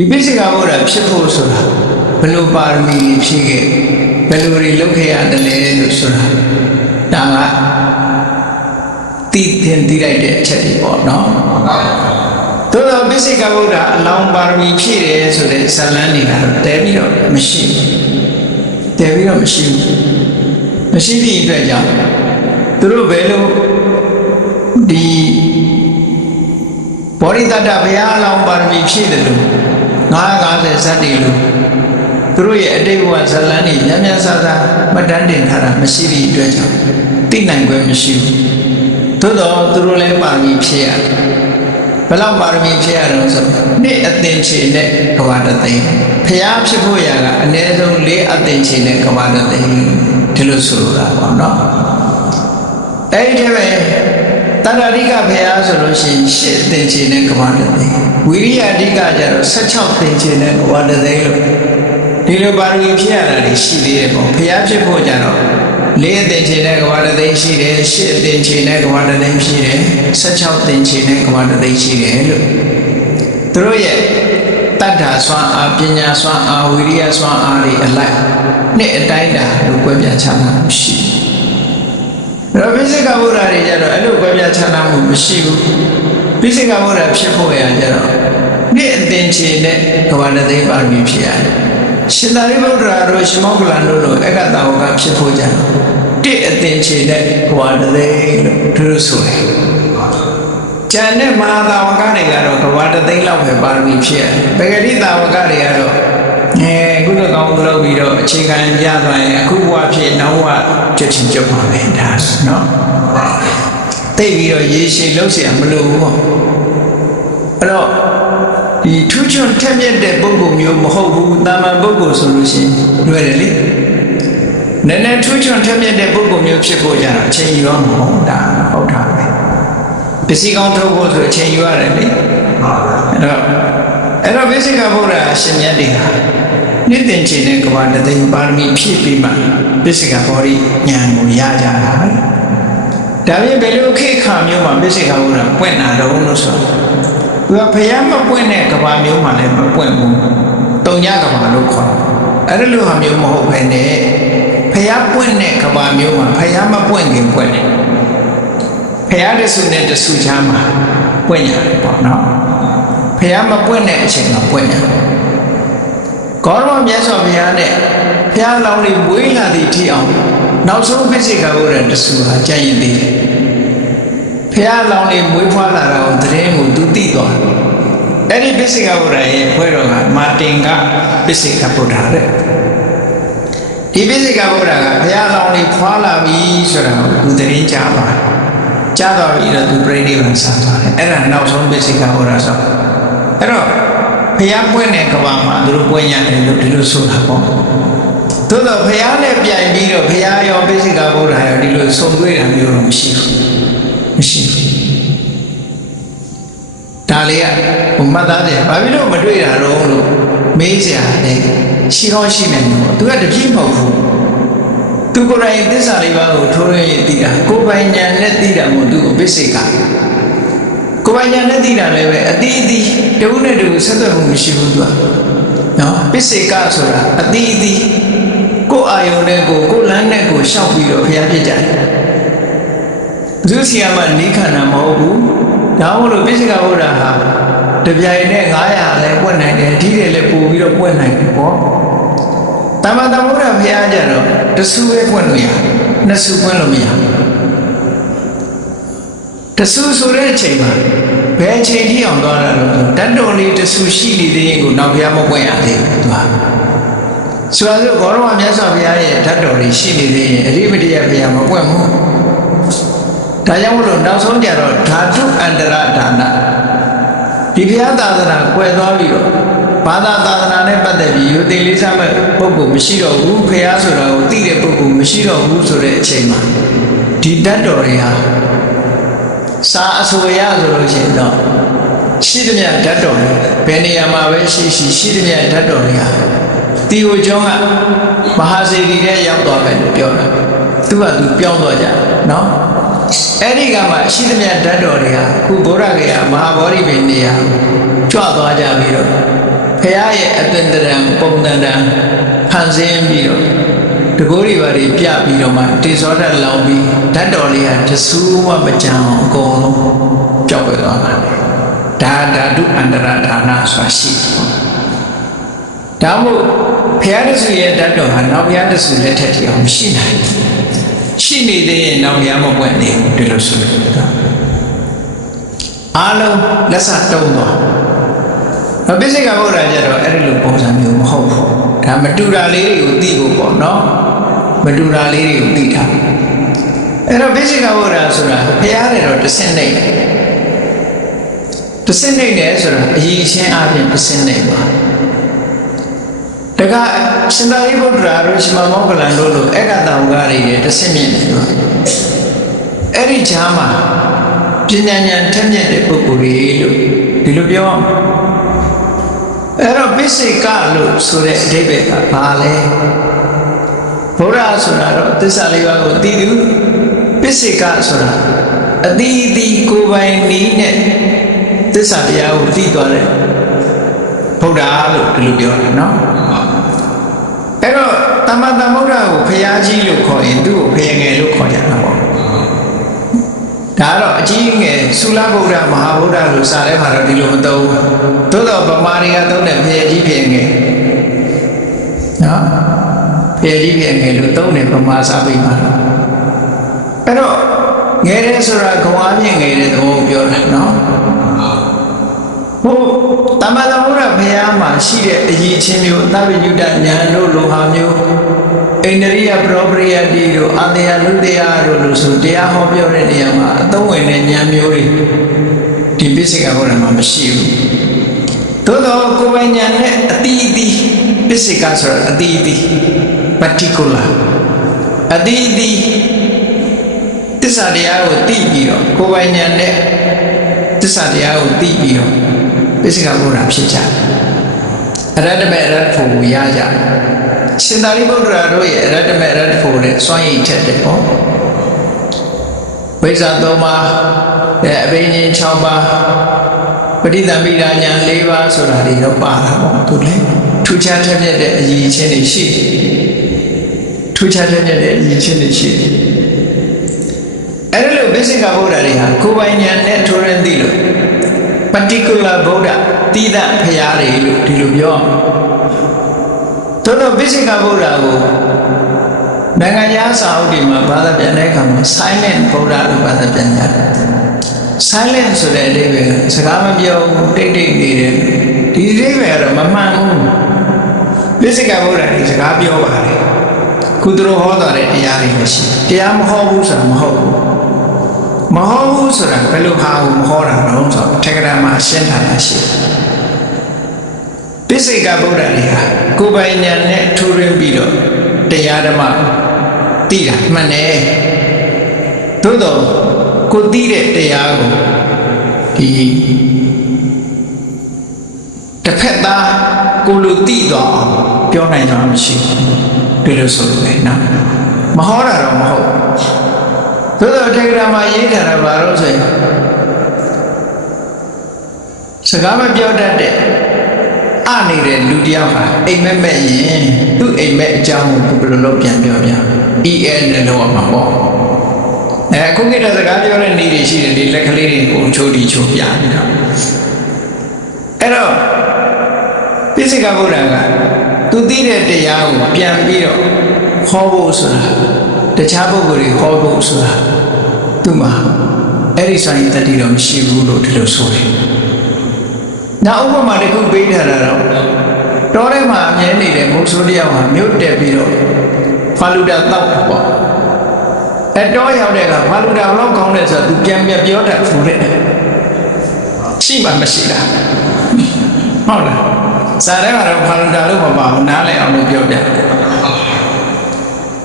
ဒီပိစိကဗုဒ္ဓဖြစ်ဖို့ဆိုတာဘယ်လိုပါရမီတွေဖြည့်ခဲ့ဘယ်လိုတွေလုပ်ခဲ့ရတယ်လဲလို့ဆိုတာဒါကတည်သင်တည်လိုက်တဲ့အချက်တွေပေါ့နော်သို့တော့ပိစိကဗုဒ္ဓအလောင်းပါရမီဖြည့်တယ်ဆိုတဲ့ဇာလန်းတွေကတော့တဲပြီးတော့မရှိဘူးတဲပြီးတော့မရှိဘူးမရှိသည့်အတွက်ကြောင့်သူတို့ဘယ်လိုဒီဘောရိတတဘုရားအလောင်းပါရမီဖြည့်တယ်လို့ 950ဇတ်တွေလို့သူတို့ရဲ့အတိတ်ဘဝဇလန်းတွေညံ့ညံ့ဆဆမတန်းတင်ထားတာမရှိသည့်အတွက်ကြောင့်သိနိုင်ခွင့်မရှိဘူးသို့တော့သူတို့လည်းပါရမီဖြည့်ရတယ်ဘယ်လောက်ပါရမီဖြည့်ရတော့ဆိုနှစ်အသင်ချေနဲ့ကဘာတသိန်းဖျားဖြစ်ဖို့ရကအနည်းဆုံး၄အသင်ချေနဲ့ကဘာတသိန်းဒီလိုဆိုလိုတာပေါ့နော်အဲ့ဒီတည်းပဲ တဏ္ဍရိကဖျားဆိုလို့ရှိရင်၈သင်ချေနဲ့ကဘာတသိန်းဝိရိယအဓိကကျတော့16သင်ချေနဲ့ကဘာတသိန်းလို့ဒီလိုပါရမီဖြည့်ရတာတွေရှိသေးတယ်ပေါ့ဖျားဖြစ်ဖို့ကြတော့လေးအသင်ချေနဲ့ကဘာတသိန်းရှိတယ်၈အသင်ချေနဲ့ကဘာတသိန်းရှိတယ်16သင်ချေနဲ့ကဘာတသိန်းရှိတယ်လို့သူတို့ရဲ့တတ္ထာစွမ်းအားပညာစွမ်းအားဝိရိယစွမ်းအားတွေအလိုက်နှစ်အတိုင်းတာလို့ကြွယ်ပြချတာမရှိဘူး အဲ့တော့ပိစိကဗုဒ္ဓတွေကြတော့အဲ့လိုကြွယ်ပြချတာမှုမရှိဘူးပိစိကဗုဒ္ဓဖြစ်ဖို့ရကြတော့နှစ်အသင်ချေနဲ့ကဘာတသိန်းပါရမီဖြစ်ရတယ်ရှင်သာရိပုတ္တရာတို့ရှင်မောကလန်တို့လိုအက္ခတဝကဖြစ်ဖို့ကြတော့တစ်အသင်ချေနဲ့ကဘာတသိန်းလို့သူတို့ဆိုတယ်ကျန်တဲ့မဟာသာဝကတွေကတော့ကဘာတသိန်းလောက်ပဲပါရမီဖြစ်ရတယ်ပဂတိသာဝကတွေကတော့အဲ ကုသကောင်းလုပ်ပြီးတော့အခြေခံရသွားရင်အခုဘဝဖြစ်နောက်ဘဝကြွချင်ကြုံပါပဲဒါနော်တိတ်ပြီးတော့ရေရှည်လုပ်เสียမလိုဘူးပေါ့အဲ့တော့ဒီထူးချွန်ထက်မြက်တဲ့ပုဂ္ဂိုလ်မျိုးမဟုတ်ဘူးတာမန်ပုဂ္ဂိုလ်ဆိုလို့ရှိရင်လွယ်တယ်လေနည်းနည်းထူးချွန်ထက်မြက်တဲ့ပုဂ္ဂိုလ်မျိုးဖြစ်ဖို့ကြတာအချိန်ယူရမှာဟုတ်တာဟုတ်တာပဲပစ္စည်းကောင်းထုတ်ဖို့ဆိုအချိန်ယူရတယ်လေအဲ့တော့အဲ့တော့ဘိစိကဗုဒ္ဓရှင်မြတ်တွေဟာ နေ့တင်ချိန်နဲ့ကဘာတသိန်းပါရမီဖြည့်ပြီးမှဘိစိကဘောရိဉာဏ်ကိုရကြတာပဲဒါပြင်ဘယ်လိုခေတ်ခါမျိုးမှာဘိစိကဗုဒ္ဓပွင့်လာတော့လို့ဆိုတော့သူကဖျားမပွင့်တဲ့ကဘာမျိုးမှလည်းမပွင့်ဘူးတုံညကဘာလို့ခေါ်တယ်အဲ့လိုဟာမျိုးမဟုတ်ဘဲနဲ့ဖျားပွင့်တဲ့ကဘာမျိုးမှာဖျားမပွင့်ခင်ပွင့်တယ်ဖျားတဆုနဲ့တဆုချမ်းမှာပွင့်ရတယ်ပေါ့နော်ဖះမပွင့်တဲ့အချိန်မှာပွင့်ရ ကောရမမြတ်စွာဘုရားနဲ့ဖះလောင်းလေးမွေးလာသည့်ထိအောင်နောက်ဆုံးဖိစိကဘုရားတဆူဟာကြံ့ရင်သေးတယ်ဖះလောင်းလေးမွေးဖွားလာတာကိုသတင်းကိုသူသိသွားတယ်အဲ့ဒီဖိစိကဘုရားရဲ့ဖွဲတော်ကမာတင်ကဖိစိကဘုရားတဲ့ဒီဖိစိကဘုရားကဘုရားလောင်းလေးဖွားလာပြီဆိုတာကိုသူသတင်းကြားပါတယ်ကြားသွားပြီတော့သူပြိဋိဘံဆံသွားတယ်အဲ့ဒါနောက်ဆုံးဖိစိကဘုရားဆိုအဲ့တော့ ဖះပွင့်တဲ့ကဘာမှာသူတို့ပွင့်ရတယ်လို့ဒီလိုဆိုတာပေါ့သို့တော့ဖះနဲ့ပြိုင်ပြီးတော့ဖះရောပိစိကဘုရားရောဒီလိုဆုံတွေ့တာမျိုးတော့မရှိဘူးမရှိဘူးဒါလေးကဟိုမှတ်သားတယ်ဘာဖြစ်လို့မတွေ့တာတော့လို့မေးစရာလေရှိတော့ရှိနေတယ်ပေါ့သူကတပြည့်မဟုတ်ဘူးသူကိုယ်တိုင်သစ္စာလေးပါးကိုထိုးရရင်သိတာကိုယ်ပိုင်ဉာဏ်နဲ့သိတာမို့သူကိုပိစိက ကိုယ်ပိုင်ဉာဏ်နဲ့သိတာလည်းပဲအတိအသီးတဝုနဲ့တဝုဆက်သွယ်မှုမရှိဘူးသူကနော်ပိစိကဆိုတာအတိအသီးကိုယ်အာယုန်နဲ့ကိုယ်ကိုယ်လမ်းနဲ့ကိုယ်ရှောက်ပြီးတော့ဖျားဖြစ်ကြတယ်ဘုသူစီယမနေခန္ဓာမဟုတ်ဘူးဒါမို့လို့ပိစိကဘုရားဟာတပြိုင်နဲ့900လဲပွက်နိုင်တယ်အထီးတွေလည်းပို့ပြီးတော့ပွက်နိုင်တယ်ပေါ့တမန်တော်ဘုရားဖျားကြတော့တဆူပဲပွက်လို့ရနှစ်ဆူပွက်လို့မရ တဆူဆိုတဲ့အချိန်မှာဘယ်အချိန်ထိအောင်သွားတာလို့တတ်တော်လေးတဆူရှိနေသေးရင်ကိုနောက်ဖျားမပွက်ရသေးဘူးသူကဆိုတော့ဂေါရမမြတ်စွာဘုရားရဲ့ဓာတ်တော်လေးရှိနေသေးရင်အရိပတိယဘုရားမပွက်ဘူးဒါကြောင့်မလို့နောက်ဆုံးကြတော့ဓာတုအန္တရဒါနဒီဘုရားသာသနာကွယ်သွားပြီးတော့ဘာသာသာသနာနဲ့ပတ်သက်ပြီးယူသိလေးစားမဲ့ပုဂ္ဂိုလ်မရှိတော့ဘူးဘုရားဆိုတာကိုသိတဲ့ပုဂ္ဂိုလ်မရှိတော့ဘူးဆိုတဲ့အချိန်မှာဒီဓာတ်တော်တွေဟာ စာအဆိုရဆိုလို့ရှိရင်တော့ရှိသမျှဓာတ်တော်တွေဘယ်နေရာမှာပဲရှိရှိရှိသမျှဓာတ်တော်တွေဟာတီဟိုကျောင်းကမဟာစေတီထဲရောက်သွားတယ်လို့ပြောတာသူကသူပြောင်းသွားကြနော်အဲ့ဒီကမှရှိသမျှဓာတ်တော်တွေဟာခုဗုဒ္ဓဂေယမဟာဗောဓိပင်နေရာကြွသွားကြပြီးတော့ဖះရားရဲ့အသွင်တရံပုံတန်တံဖန်ဆင်းပြီးတော့ တကိုးတွေပါတွေပြပြီးတော့မှတေဇောဓာတ်လောင်ပြီးဓာတ်တော်လေးကတဆူးမှမကြံအောင်အကုန်လုံးပျောက်ကွယ်သွားတာလေဒါဓာတုအန္တရဒါနဆိုတာရှိတယ်ဒါမို့ဘုရားတဆူရဲ့ဓာတ်တော်ဟာနောက်ဘုရားတဆူလက်ထက်တည်းအောင်မရှိနိုင်ဘူးရှိနေသေးရင်နောက်ဘုရားမပွင့်နေဘူးဒီလိုဆိုလို့အားလုံးလက်စတုံးသွားတော့ပိစိကဗုဒ္ဓကျတော့အဲ့ဒီလိုပုံစံမျိုးမဟုတ်ဘူးဒါမတူတာလေးတွေကိုသိဖို့ပေါ့နော် မတူတာလေးတွေကိုသိတာအဲ့တော့ပိစိကဗုဒ္ဓဆိုတာဘုရားနဲ့တော့တဆင့်နေတယ်တဆင့်နေတယ်ဆိုတာအရင်ချင်းအပြင်တဆင့်နေပါတကရှင်သာရိပုတ္တရာတို့ရှင်မမောကလန်တို့လိုအက္ကတဝဂရီတွေတဆင့်မြင့်နေပါအဲ့ဒီချားမှာပညာဉာဏ်ထက်မြက်တဲ့ပုဂ္ဂိုလ်တွေလို့ဒီလိုပြောအောင်အဲ့တော့ပိစိကလို့ဆိုတဲ့အဓိပ္ပာယ်ကဘာလဲ ဘုရားဆိုတာတော့သစ္စာလေးပါးကိုသိသူပိစိကဆိုတာအတိအသီးကိုယ်ပိုင်နည်းနဲ့သစ္စာတရားကိုသိသွားတယ်ဘုရားလို့ဒီလိုပြောတယ်နော်အဲ့တော့တမန်တမုဒ္ဒကိုဖရာကြီးလို့ခေါ်ရင်သူ့ကိုဖရာငယ်လို့ခေါ်ကြတာပေါ့ဒါတော့အကြီးငယ်သုလဗုဒ္ဓမဟာဗုဒ္ဓလို့စာထဲမှာတော့ဒီလိုမသုံးဘူးသို့တော့ဗမာတွေကသုံးတယ်ဖရာကြီးဖရာငယ်နော် ဖရာကြီးဖရာငယ်လို့သုံးတယ်ဗမာစာပေမှာအဲ့တော့ငယ်တယ်ဆိုတာခွန်အားဖြင့်ငယ်တဲ့သဘောကိုပြောတာနော်ဟိုတမ္မာသမုဒ္ဒဘုရားမှာရှိတဲ့အရေးချင်းမျိုးသဗ္ဗညုတဉာဏ်တို့လိုဟာမျိုးအိန္ဒြိယပရောပရိယတိတို့အာတယလူတရားတို့လို့ဆိုတရားဟောပြောတဲ့နေရာမှာအသုံးဝင်တဲ့ဉာဏ်မျိုးတွေဒီပိစိကဘုရားမှာမရှိဘူးသို့တော့ကိုယ်ပိုင်ဉာဏ်နဲ့အတိအသီးပိစိကဆိုတာအတိအသီး particular အတိအသီးသစ္စာတရားကိုသိပြီးတော့ကိုယ်ပိုင်ဉာဏ်နဲ့သစ္စာတရားကိုသိပြီးတော့ပိစိကဘုရားဖြစ်ကြတယ်အရတ္တမေအရတ္တဖို့ကိုရကြတယ်ရှင်သာရိပုတ္တရာတို့ရဲ့အရတ္တမေအရတ္တဖို့နဲ့စွန့်ရည်ထက်တယ်ပေါ့ဝိဇ္ဇာ၃ပါးတဲ့အဘိညာဉ်၆ပါးပဋိသမိဒါညာ၄ပါးဆိုတာတွေတော့ပါတာပေါ့သူလေထူးခြားထက်မြက်တဲ့အရည်အချင်းတွေရှိတယ် ထူးခြားထက်မြက်တဲ့အရည်အချင်းတွေရှိတယ်အဲ့ဒါလို့ဘိစိကဗုဒ္ဓတွေဟာကိုယ်ပိုင်ဉာဏ်နဲ့ထိုးရင်းသိလို့ particular ဗုဒ္ဓတိဒဖရာတွေလို့ဒီလိုပြောသို့တော့ပိစိကဗုဒ္ဓကိုနိုင်ငံသားစာအုပ်တွေမှာဘာသာပြန်တဲ့အခါမှာ silent ဗုဒ္ဓလို့ဘာသာပြန်ကြတယ် silent ဆိုတဲ့အဓိပ္ပာယ်စကားမပြောဘူးတိတ်တိတ်နေတယ်ဒီအဓိပ္ပာယ်ကတော့မမှန်ဘူးပိစိကဗုဒ္ဓဒီစကားပြောပါတယ် ကုသရဟောတော်တဲ့တရားတွေမရှိတရားမဟောဘူးဆိုတာမဟုတ်ဘူးမဟောဘူးဆိုတာဘယ်လိုဟာကိုမဟောတာတော့ဆိုတော့ထေကရမှာရှင်းထားတာရှိတယ်ပိစိကဗုဒ္ဓတွေဟာကိုယ်ပိုင်ဉာဏ်နဲ့ထိုးရင်းပြီးတော့တရားဓမ္မသိတာမှန်တယ်သို့တော့ကိုသိတဲ့တရားကိုဒီတစ်ဖက်သားကိုလိုသိတော့ပြောနိုင်တာမရှိဘူး ဒီလိုဆိုလို့လေနော်မဟောတာတော့မဟုတ်သို့တော့ထေကရမှာရေးထားတာဘာလို့ဆိုရင်စကားမပြောတတ်တဲ့နေတဲ့လူတယောက်ဟာအိမ်မက်မက်ရင်သူ့အိမ်မက်အကြောင်းကိုဘယ်လိုလုပ်ပြန်ပြောပြ EL နဲ့လောက်မှာပေါ့အဲခုကိတ္တစကားပြောတဲ့နေတွေရှိတယ်ဒီလက်ကလေးတွေကိုချိုးတီချိုးပြနေတာအဲ့တော့ပိစိကဗုဒ္ဓက သူသိတဲ့တရားကိုပြန်ပြီးတော့ဟောဖို့ဆိုတာတခြားပုဂ္ဂိုလ်တွေဟောဖို့ဆိုတာသူ့မှာအဲ့ဒီဆိုင်တတိတော့မရှိဘူးလို့ဒီလိုဆိုတယ်နောက်ဥပမာတစ်ခုပေးထားတာတော့တောထဲမှာအမြဲနေတဲ့မုတ်ဆိုးတယောက်ဟာမြို့တက်ပြီးတော့ဖာလူတာတောက်ပေါ့အဲတောရောက်တဲ့ကဖာလူတာဘလောက်ကောင်းလဲဆိုတော့သူပြန်ပြပြောတတ်ဘူးတဲ့ရှိမှမရှိတာဟုတ်လား စာထဲမှာတော့ဖာလူတာလို့မပါဘူးနားလည်အောင်လို့ပြောပြ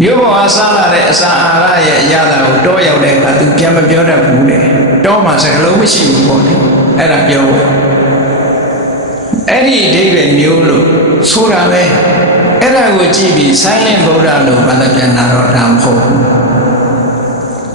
မြို့ပေါ်အားစားလာတဲ့အစာအာဟာရရဲ့အရာသာကိုတောရောက်တဲ့အခါသူပြန်မပြောတတ်ဘူးတဲ့တောမှာစကလုံးမရှိဘူးပေါ့အဲ့ဒါပြောဖို့အဲ့ဒီအဓိပ္ပာယ်မျိုးလို့ဆိုတာပဲအဲ့ဒါကိုကြည့်ပြီး silent ဗုဒ္ဓလို့ဘာသာပြန်တာတော့ဒါမဟုတ်ဘူး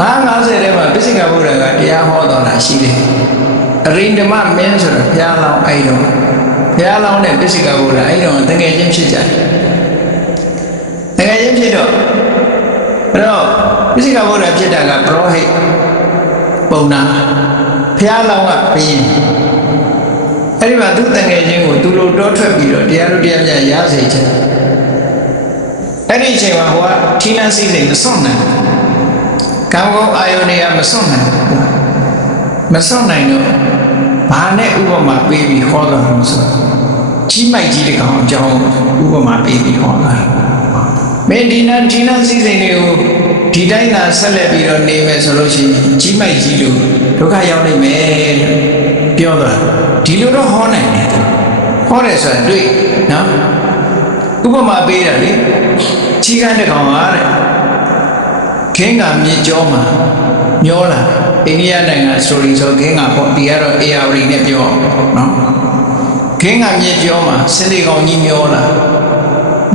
ငါ90ထဲမှာပိစိကဗုဒ္ဓကတရားဟောတော်တာရှိတယ်အရိန္ဒမမင်းဆိုတော့ဘုရားလောင်းအဲ့တော့ ဘုရားလောင်းတဲ့ပစ္စိကဗုဒ္ဓအဲ့ဒီတော့တကယ်ချင်းဖြစ်ကြတယ်တကယ်ချင်းဖြစ်တော့အဲ့တော့ပစ္စိကဗုဒ္ဓဖြစ်တာကပရောဟိတ်ပုံနာဘုရားလောင်းကဘင်းအဲ့ဒီမှာသူတကယ်ချင်းကိုသူလိုတောထွက်ပြီးတော့တရားတို့တရားပြရစေချင်တယ်အဲ့ဒီအချိန်မှာဟိုကထီးလန်းစည်းစိမ်မစွန့်နိုင်ကံကောင်းအာယုန်တွေကမစွန့်နိုင်မစွန့်နိုင်တော့ ဘာနဲ့ဥပမာပေးပြီးဟောတော်မူဆိုကြီးမိုက်ကြီးတကောင်အကြောင်းဥပမာပေးပြီးဟောတာမင်းဒီနာဒီနာစည်းစိမ်တွေကိုဒီတိုင်းသာဆက်လက်ပြီးတော့နေမယ်ဆိုလို့ရှိရင်ကြီးမိုက်ကြီးလို့ဒုက္ခရောက်နိုင်မယ်လို့ပြောတာဒီလိုတော့ဟောနိုင်တယ်ဟောတယ်ဆိုတာတွေ့နော်ဥပမာပေးတာလေကြီးကန်းတကောင်ဟာတဲ့ခင်းကမြေကြောမှာမျောလာ အိန္ဒိယနိုင်ငံစတိုရီဆိုခင်းကပေါ့ဒီကတော့ AR နဲ့ပြောနော်ခင်းကမြေကြောမှာစနေကောင်ကြီးမျောလာ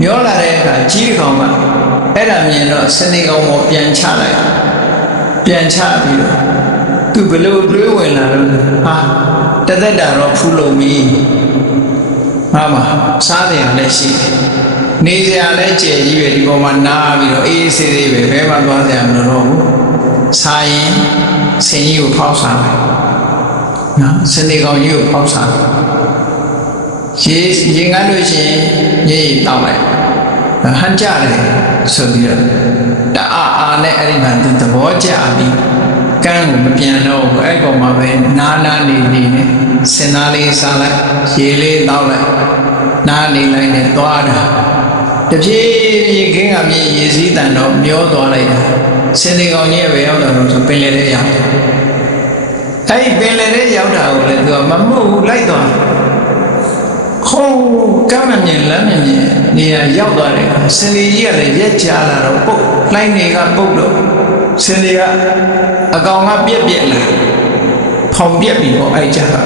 မျောလာတဲ့အခါကြီးကောင်ကအဲ့ဒါမြင်တော့စနေကောင်ကိုပြန်ချလိုက်ပြန်ချပြီးတော့သူဘလို့တွေးဝင်လာတော့ဟာတသက်တာတော့ဖူးလို့မီဟာမစားတယ်လည်းရှိတယ်နေစရာလည်းကြည်ကြီးပဲဒီပေါ်မှာနားပြီးတော့အေးအေးဆေးဆေးပဲဘဲမှသွားစရာမလိုတော့ဘူးစားရင် ဆင်ကြီးကိုဖောက်စားတယ်နော်စနေကောင်ကြီးကိုဖောက်စားတယ်ရေရေငတ်လို့ရှိရင်ရေတောက်လိုက်ဟန်ကြတယ်ဆိုပြီးတော့တအားအားနဲ့အဲ့ဒီမှာသူသဘောကျပြီးကန်းကိုမပြန်တော့ဘူးအဲ့ကောင်မှာပဲနားနားနေနေနဲ့စင်သားလေးစားလိုက်ရေလေးတောက်လိုက်နားနေလိုက်နဲ့သွားတာတဖြည်းဖြည်းခင်းကမြေရေစည်းတန်တော့မျောသွားလိုက်တာ စင်ဒီကောင်ကြီးကပဲရောက်တော့ဆိုပင်လေတဲ့ရောက်အဲ့ဒီပင်လေတဲ့ရောက်တာကိုလည်းသူကမမှုဘူးလိုက်သွားခေါ်ကမ်းမမြင်လမ်းမမြင်နေရာရောက်သွားတယ်စင်ဒီကြီးကလည်းရက်ချလာတော့ပုတ်လိုင်းတွေကပုတ်တော့စင်ဒီကအကောင်ကပြက်ပြက်လာဖောင်ပြက်ပြီးတော့အဲ့ကြတာ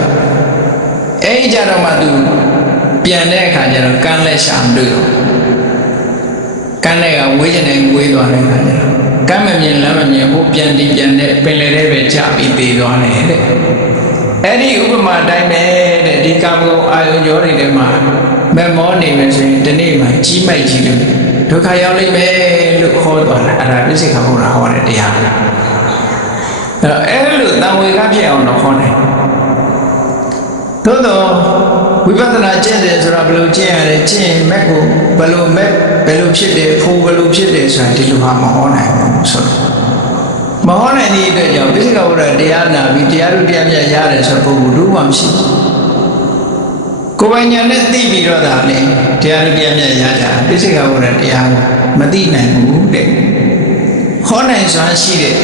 အဲ့ကြတော့မှသူပြန်တဲ့အခါကျတော့ကမ်းလက်ရှာမတွေ့တော့ကမ်းလက်ကဝေးကျင်နေဝေးသွားတဲ့အခါကျတော့ ကမ်းမမြင်လမ်းမမြင်ဟိုပြန်ဒီပြန်တဲ့ပင်လေတဲ့ပဲကြာပြီးသေးသွားတယ်တဲ့အဲ့ဒီဥပမာတိုင်းပဲတဲ့ဒီကာမဂုဏ်အာယုံကြောတွေထဲမှာမမောနေမယ်ဆိုရင်ဒီနေ့မှကြီးမိုက်ကြီးလို့ဒုက္ခရောက်လိမ့်မယ်လို့ခေါ်သွားတာအဲ့ဒါပြည့်စုံခါဘုရားဟောတဲ့တရားအဲ့တော့အဲ့လိုတံဝေကဖြစ်အောင်တော့ခေါ်နိုင်သို့တော့ ဝိပဿနာကျင့်တယ်ဆိုတာဘယ်လိုကျင့်ရလဲကျင့်မက်ကိုဘယ်လိုမက်ဘယ်လိုဖြစ်တယ်ဖိုးဘယ်လိုဖြစ်တယ်ဆိုတာဒီလိုမှမဟောနိုင်ဘူးဆိုတော့မဟောနိုင်တဲ့အတွက်ကြောင့်ပိစိကဝရတရားနာပြီးတရားတို့တရားမြတ်ရတယ်ဆိုပုဂ္ဂိုလ်တို့မှမရှိဘူးကိုယ်ပိုင်ညာနဲ့သိပြီးတော့ဒါလေတရားတို့တရားမြတ်ရတာပိစိကဝရတရားကိုမသိနိုင်ဘူးတဲ့ဟောနိုင်စွမ်းရှိတဲ့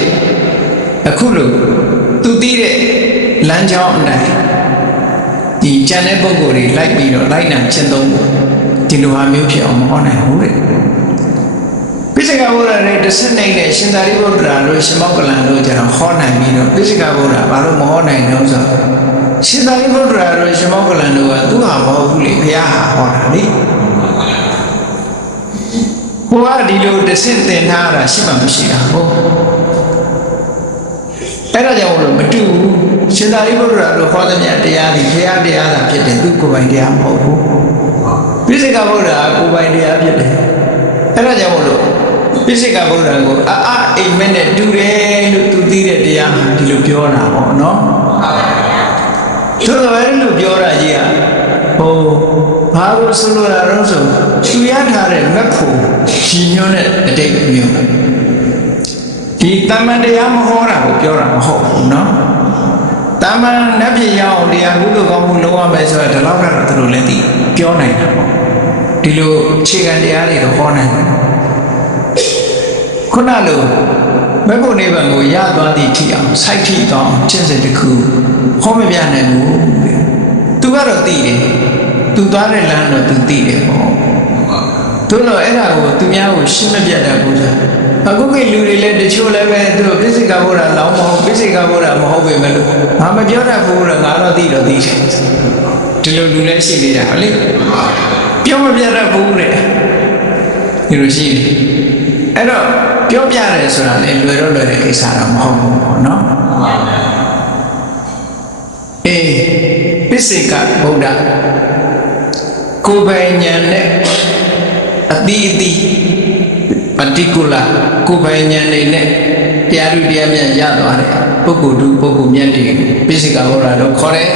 အခုလို့သူသိတဲ့လမ်းကြောင်းအတိုင်း ဒီကြံတဲ့ပုံကိုယ်တွေလိုက်ပြီးတော့လိုက်နိုင်ကျင့်သုံးဖို့ဒီလိုဟာမျိုးဖြစ်အောင်မဟောနိုင်ဘူးတဲ့ပိစိကဗုဒ္ဓရဲ့တစ်စက်နိုင်တဲ့ရှင်သာရိပုတ္တရာတို့ရှင်မောက္ကလန်တို့ကျတော့ဟောနိုင်ပြီးတော့ပိစိကဗုဒ္ဓဘာလို့မဟောနိုင်တော့ဆိုရှင်သာရိပုတ္တရာတို့ရှင်မောက္ကလန်တို့ကသူဟာမဟုတ်ဘူးလေဘုရားဟာဟောတာလေဟိုကဒီလိုတစ်စက်သင်ထားတာရှိမှမရှိတာဟုတ်အဲ့ဒါကြောင့်လို့မတူဘူး ရှင်သာရိပုတ္တရာတို့ဟောတဲ့တရားတွေဘုရားတရားသာဖြစ်တယ်သူကိုယ်ပိုင်တရားမဟုတ်ဘူးပိစိကဗုဒ္ဓဟာကိုယ်ပိုင်တရားဖြစ်တယ်အဲ့ဒါကြောင့်မို့လို့ပိစိကဗုဒ္ဓကိုအာအာအိမ်မက်နဲ့တူတယ်လို့သူသိတဲ့တရားဒီလိုပြောတာပေါ့နော်သူတော်အဲ့လိုပြောတာကြီးอ่ะဟိုဘာလို့ဆိုလိုတာတော့ဆိုသူရထားတဲ့မက်ဖို့ကြီးညွန်းတဲ့အတိတ်မျိုးဒီတမန်တရားမဟောတာကိုပြောတာမဟုတ်ဘူးเนาะ တမန်နတ်ပြည်ရအောင်တရားကုသိုလ်ကောင်းမှုလုပ်ရမယ်ဆိုတော့ဒီလောက်ကတော့သူတို့လည်းသိပြောနိုင်တာပေါ့ဒီလိုအခြေခံတရားတွေတော့ဟောနိုင်တယ်ခုနလိုမဘုနိဗ္ဗာန်ကိုရသွားသည့်ထိအောင်စိုက်ထိတော့ကျင့်စဉ်တစ်ခုဟောမပြနိုင်ဘူးသူကတော့သိတယ်သူသွားတဲ့လမ်းတော့သူသိတယ်ပေါ့သူတော့အဲ့ဒါကိုသူများကိုရှင်းမပြတတ်ဘူးဆို အခုကလူတွေလည်းတချို့လည်းပဲသူတို့ပိစိကဘုရားလောင်းမဟုတ်ပိစိကဘုရားမဟုတ်ပေမဲ့လို့ငါမပြောတတ်ဘူးတော့ငါတော့သိတော့သိတယ်ဒီလိုလူလည်းရှိသေးတာဟုတ်လေပြောမပြတတ်ဘူးတဲ့ဒီလိုရှိတယ်အဲ့တော့ပြောပြတယ်ဆိုတာလေလွယ်တော့လွယ်တဲ့ကိစ္စတော့မဟုတ်ဘူးပေါ့နော်အေးပိစိကဗုဒ္ဓကိုယ်ပိုင်ဉာဏ်နဲ့အတိအတိပတိ ကုလကိုယ်ပိုင်ဉာဏ်လေးနဲ့တရားဓုတရားမြတ်ရသွားတယ်ပုဂ္ဂိုလ်သူပုဂ္ဂိုလ်မြတ်တွေပိစိကဟောတာတော့ခေါ်တယ်